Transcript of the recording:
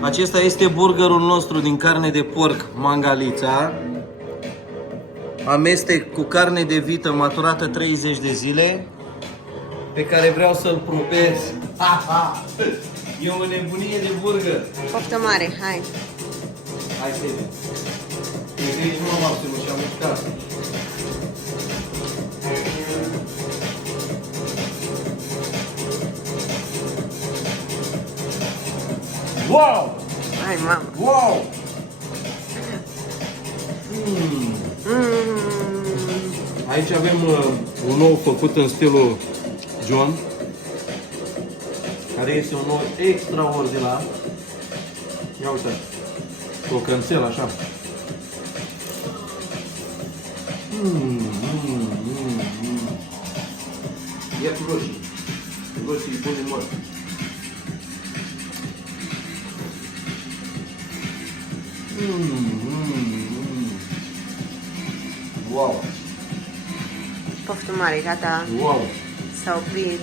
Acesta este burgerul nostru din carne de porc Mangalița. Amestec cu carne de vită maturată 30 de zile, pe care vreau să-l probez. E o nebunie de burger. Poftă mare, hai. Hai să vedem. E aici nu am absolut și am uitat. Wow! Hai, mamă. Wow! Aici avem un ou făcut în stilul John, care este un ou extraordinar. Ia uite, crocănțel așa. Ia cu roșii. Roșii îi pune mult. Wow! Poftă mare, gata. Wow! S-a oprit.